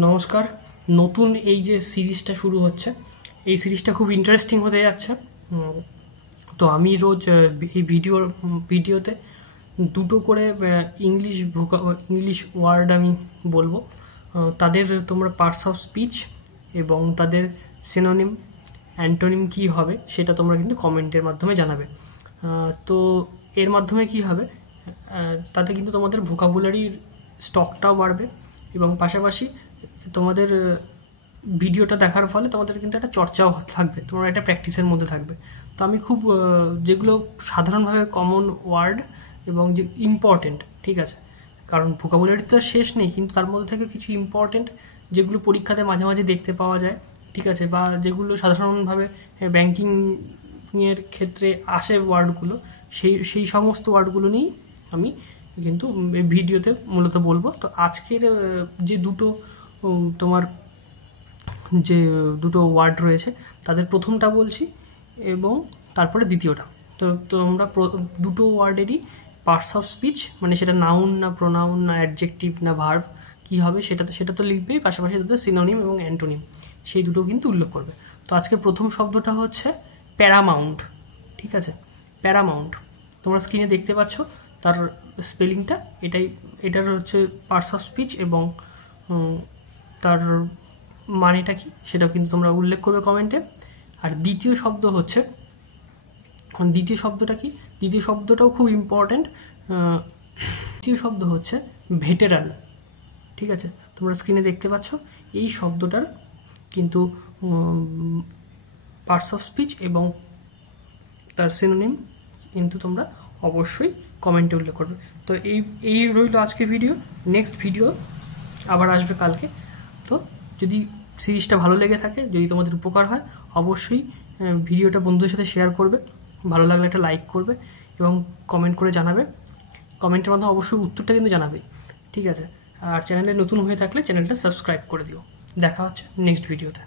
নমস্কার। নতুন এই যে সিরিজটা শুরু হচ্ছে, এই সিরিজটা খুব ইন্টারেস্টিং হতে যাচ্ছে। তো আমি রোজ এই ভিডিওতে দুটো করে ইংলিশ ওয়ার্ড আমি বলবো। তাদের তোমরা পার্টস অফ স্পিচ এবং তাদের সিনোনিম অ্যান্টোনিম কী হবে সেটা তোমরা কিন্তু কমেন্টের মাধ্যমে জানাবে। তো এর মাধ্যমে কি হবে, তাতে কিন্তু তোমাদের ভোকাবুলারির স্টকটাও বাড়বে এবং পাশাপাশি তোমাদের ভিডিওটা দেখার ফলে তোমাদের কিন্তু একটা চর্চাও থাকবে, তোমরা একটা প্র্যাকটিসের মধ্যে থাকবে। তো আমি খুব যেগুলো সাধারণভাবে কমন ওয়ার্ড এবং যে ইম্পর্টেন্ট, ঠিক আছে, কারণ ভোকাবুলারি তো শেষ নেই, কিন্তু তার মধ্যে থেকে কিছু ইম্পর্টেন্ট যেগুলো পরীক্ষাতে মাঝে মাঝে দেখতে পাওয়া যায়, ঠিক আছে, বা যেগুলো সাধারণভাবে ব্যাংকিংয়ের ক্ষেত্রে আসে ওয়ার্ডগুলো, সেই সমস্ত ওয়ার্ডগুলো নিয়েই আমি কিন্তু ভিডিওতে মূলত বলবো। তো আজকের যে দুটো তোমার যে দুটো ওয়ার্ড রয়েছে তাদের প্রথমটা বলছি এবং তারপরে দ্বিতীয়টা। তো তোমরা দুটো ওয়ার্ডেরই পার্টস অফ স্পিচ, মানে সেটা নাউন না প্রোনাউন না অ্যাডজেক্টিভ না ভার্ব কী হবে সেটা তো লিখবেই, পাশাপাশি তাদের সিনোনিম এবং অ্যান্টোনিম সেই দুটো কিন্তু উল্লেখ করবে। তো আজকে প্রথম শব্দটা হচ্ছে প্যারামাউন্ট, ঠিক আছে, প্যারামাউন্ট। তোমরা স্ক্রিনে দেখতে পাচ্ছ তার স্পেলিংটা, এটার হচ্ছে পার্টস অফ স্পিচ এবং তার মানেটা কি সেটাও কিন্তু তোমরা উল্লেখ করবে কমেন্টে। আর দ্বিতীয় শব্দটা কি, দ্বিতীয় শব্দটাও খুব ইম্পর্ট্যান্ট। দ্বিতীয় শব্দ হচ্ছে ভেটেরান, ঠিক আছে, তোমরা স্ক্রিনে দেখতে পাচ্ছ এই শব্দটার কিন্তু পার্টস অফ স্পিচ এবং তার সিনোনিম কিন্তু তোমরা অবশ্যই কমেন্টে উল্লেখ করবে। তো এই রইল আজকের ভিডিও। নেক্সট ভিডিও আবার আসবে কালকে। তো যদি সিরিজটা ভালো লেগে থাকে, যদি তোমাদের উপকার হয়, অবশ্যই ভিডিওটা বন্ধুদের সাথে শেয়ার করবে, ভালো লাগলে একটা লাইক করবে এবং কমেন্ট করে জানাবে। কমেন্টের মাধ্যমে অবশ্যই উত্তরটা কিন্তু জানাবে, ঠিক আছে। আর চ্যানেলে নতুন হয়ে থাকলে চ্যানেলটা সাবস্ক্রাইব করে দিও। দেখা হচ্ছে নেক্সট ভিডিওতে।